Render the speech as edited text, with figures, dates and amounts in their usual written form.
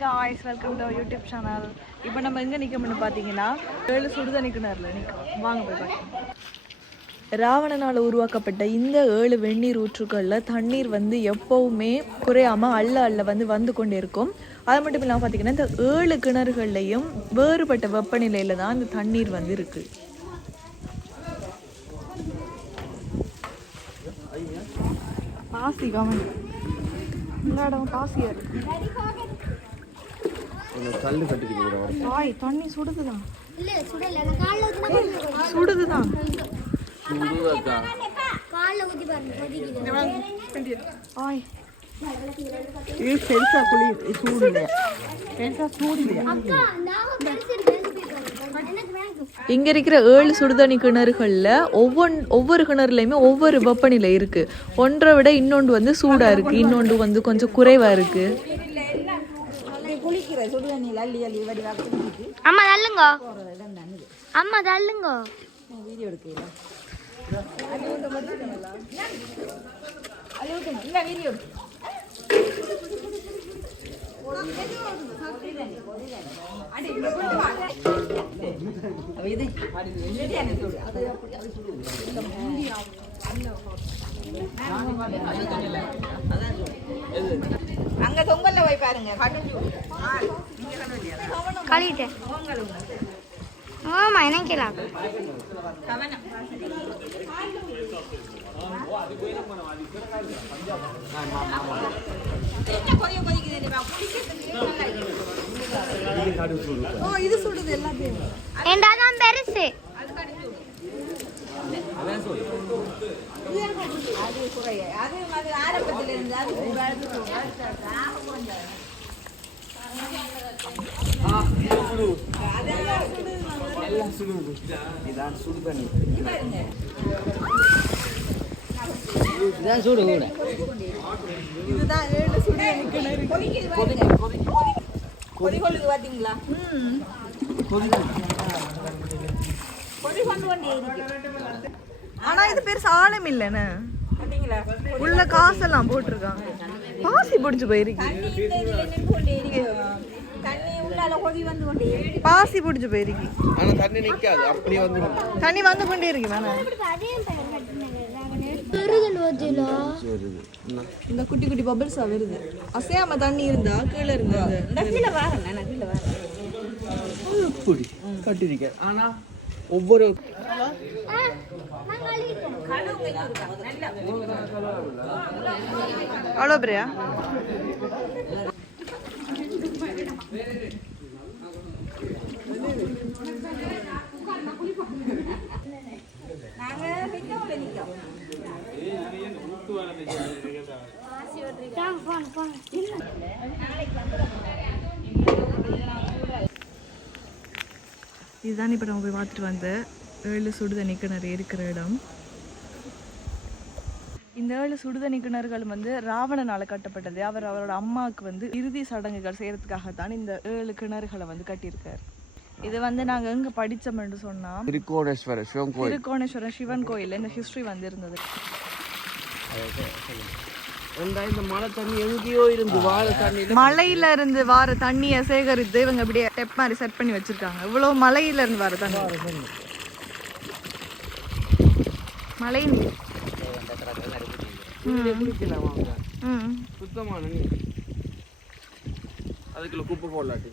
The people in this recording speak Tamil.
guys, welcome to our YouTube channel. இப்போ நம்ம எங்க நிக்கோம்னு பாத்தீங்கன்னா ஏழு சுடுதண்ணி கிணறுல நிக்கோம். வாங்க போய் பார்க்கலாம். ராவணனால் உருவாக்கப்பட்ட இந்த 7 வெந்நீர் ஊற்றுகளில் தண்ணீர் வந்து எப்பவுமே குறையாமல் அள்ள வந்து கொண்டே இருக்கும். அது மட்டும் இல்லாமல் பார்த்தீங்கன்னா இந்த 7 கிணறுகள்லையும் வேறுபட்ட வெப்பநிலையில தான் இந்த தண்ணீர் வந்து இருக்கு. பாசி கவனம் இந்த இடம் பாசியா இருக்கு. தண்ணி சுடுதுதான் சுடுதுதான் இங்க இருக்கிற 7 சுடுதண்ணி கிணறுகள்ல ஒவ்வொரு கிணறுலயுமே ஒவ்வொரு வெப்பநிலை இருக்கு. ஒன்றை விட இன்னொன்று வந்து சூடா இருக்கு, இன்னொன்று வந்து கொஞ்சம் குறைவா இருக்கு. அம்மா தள்ளுங்க, அம்மா தள்ளுங்க. வீடியோ எடுக்கல. அங்க தொங்கல்ல போய் பாருங்க. கழிட்டேன். ஆமா எனக்கலாம். இது சுடுது எல்லாத்தையும். என்னதான் பெருசு அது குறைய அது ஆரம்பத்தில் இருந்து அது இதுதான் சூடு கூட. இதுதான் 7 சுடுதண்ணி கிணறு. கொதிக்கொள்ளுது பாத்தீங்களா? ஆனா இது பேர் சாலம் இல்லன்னு உள்ள காசெல்லாம் போட்டிருக்காங்க. பாசி பிடிச்சு போயிருக்கு. பாசி பிடிச்சு போயிருக்கு. ஆனா தண்ணி நிக்காது, அப்படியே வந்து தண்ணி வந்து கொண்டே இருக்கு. வேணா இந்த குட்டி குட்டி பபிள்ஸா வருது. அசையாம தண்ணி இருந்தா கீழே இருந்தது. கட்டிருக்க. ஆனா ஒவ்வொரு அவ்வளோ பிரியா இதுதான் இப்போ நம்ம போய் பார்த்துட்டு வந்த 7 சுடுதண்ணி கிணறு இருக்கிற இடம். இந்த 7 சுடுதண்ணி கிணறுகள் வந்து ராவணனால் கட்டப்பட்டது. அவரோட அம்மாவுக்கு வந்து இறுதி சடங்குகள் செய்யறதுக்காகத்தான் இந்த 7 கிணறுகளை வந்து கட்டியிருக்காரு. இது வந்து நாங்கள் எங்கே படித்தோம்னு சொன்னால் திருக்கோணேஸ்வரம் சிவன் கோயில் இந்த ஹிஸ்ட்ரி வந்து இருந்தது. இந்த மழை தண்ணி எங்கேயோ இருந்து வார தண்ணி, மலையில இருந்து வார தண்ணியை சேகரித்து இவங்க அப்படியே ஸ்டெப் மாதிரி செட் பண்ணி வச்சிருக்காங்க. இவ்வளவு மலையில இருந்து வர தண்ணி, மலை சுத்தமான நீர். அதுக்குள்ள குப்பை போடலாட்டி